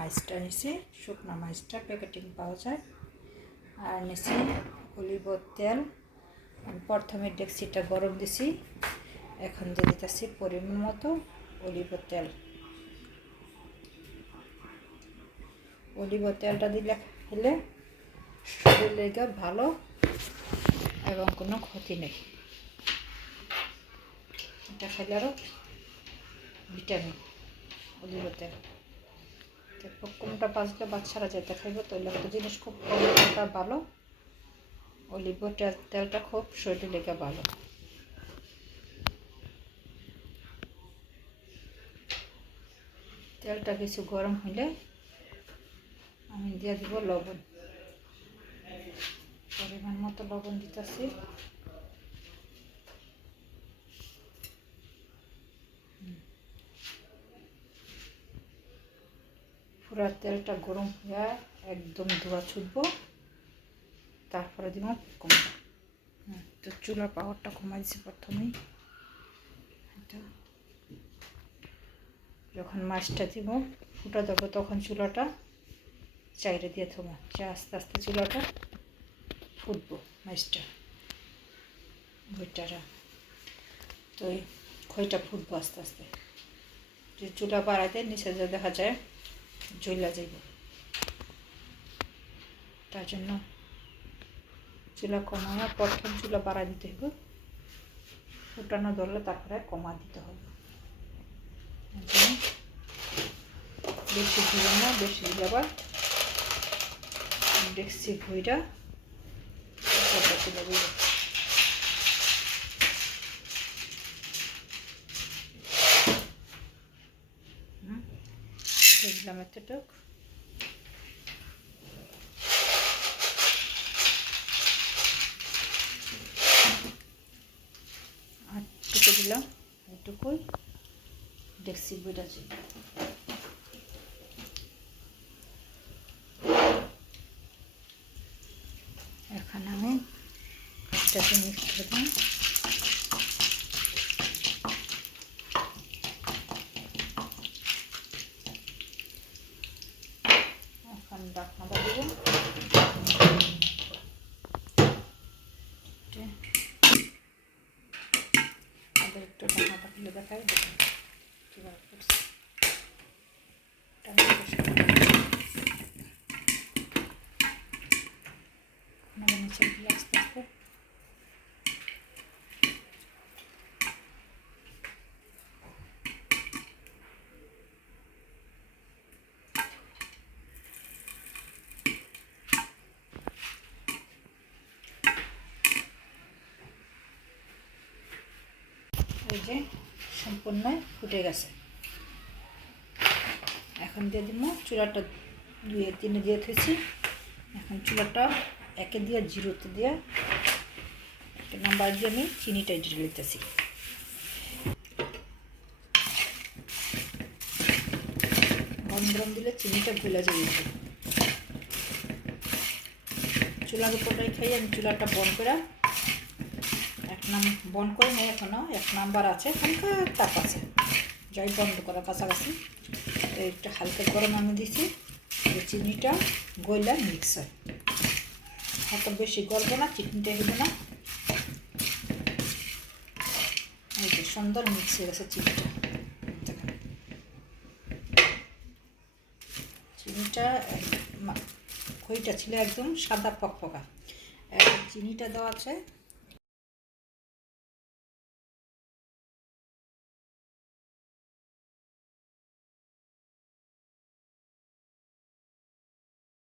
মাছটা নিছি, শুকনা মাছটা প্যাকেটিং পাওয়া যায়। আর নিছি অলিভ তেল। আমি প্রথমে ডেকচিটা গরম দিছি, এখন দিয়ে দিতেছি পরিমাণ মতো অলিভ তেল। অলিভ তেলটা দিলে খেলে শরীরের লেগে ভালো এবং কোনো ক্ষতি নেই। এটা খেলে আরও ভিটামিন অলিভ তেল। কোনটা বাঁচলে বাচ্চারা যেতে খাইবে, তৈলাক্ত জিনিস খুব কম খাওয়াটা ভালো। অলিভ তেলটা খুব শরীরের লেগে ভালো। তেলটা কিছু গরম হলে আমি দিয়ে দিব লবণ। পরিমাণ মতো লবণ দিতেছি। পুরা তেলটা গরম হয়ে একদম ধোয়া ছুটবো, তারপরে দিব কমা। তো চুলার পাওয়ারটা কমাই দিচ্ছি প্রথমেই। যখন মাছটা দিব ফুটা দেবো, তখন চুলাটা চাইরে দিয়ে থবো, আস্তে আস্তে চুলাটা ফুটবো। মাছটা খইটারা তো এই খইটা ফুটবো আস্তে আস্তে। যে চুলা বাড়াইতে নিচে যে দেখা যায় জ্বলা যাইব, তার জন্য চুলা কমানো প্রথম চুলা বাড়াই দিতে হবে। ফুটানো ধরলে তারপরে কমা দিতে হবে। বেশি ধুয়ে না, বেশি আবার দেখছি ঘইটা তুলে দিব। দেখলাম এতটুক। আর টুকু দিলাম, এটুকুই দেখছি ঘইটা ছিল। এখন আমি এটাকে মিক্স করে দিই। এখন ঢাকনাটা দেব। আবার একটু ঢাকনাটা খুলে দেখাই, দেখুন কীভাবে করছি। নিচে দিলে আস্তে আস্তে এই যে সম্পূর্ণ ফুটে গেছে। এখন দিয়ে দিব চুলাটা 2-3 দিয়ে থুইছি। এখন চুলাটা 1 দিয়ে 0 দিয়ে 1 নাম্বার দিয়ে আমি চিনিটা দিয়ে দিতেছি। গরম দিলে চিনিটা গলে যাবে। চুলার উপরটাই খাই আমি চুলাটা বন্ধ করে বন্ধ করে নেই, এখনও 1 নাম্বার আছে, হালকা তাপ আছে, যাই বন্ধ করা কাছাকাছি। একটু হালকা গরম আমি দিছি, চিনিটা গইলা মিক্স হয়। এত বেশি গলবো না, চিনিটা হইব না। এই যে সুন্দর মিক্স হয়ে গেছে চিনিটা। চিনিটা খইটা ছিল একদম সাদা ফকফকা। এখন চিনিটা দেওয়া আছে,